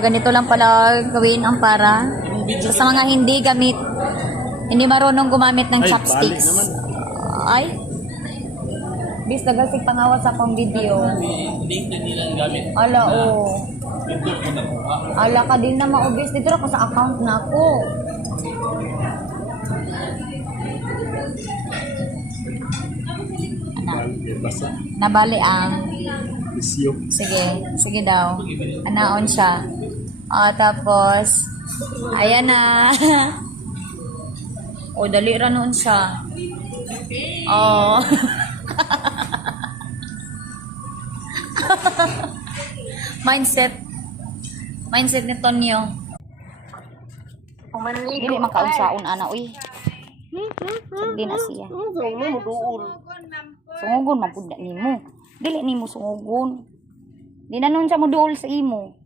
Ganito lang pala gawin ang para sa mga hindi marunong gumamit ng chopsticks. Ay, bis nagasig pangawas sa pang video. Link na nilang gamit. Ala, oh. Ala ka din na maubis. Dito ako sa account na ako. Basa. Nabali ang... Isyo. Sige daw. Anaon siya. Tapos, ayan na. Dali ra noon siya. Mindset ni Tonyo. Dili makaunsaon ana uy. Di na siya. Sungugon man pud nimo. Dili nimo sungugon. Di na nun siya moduol sa imo.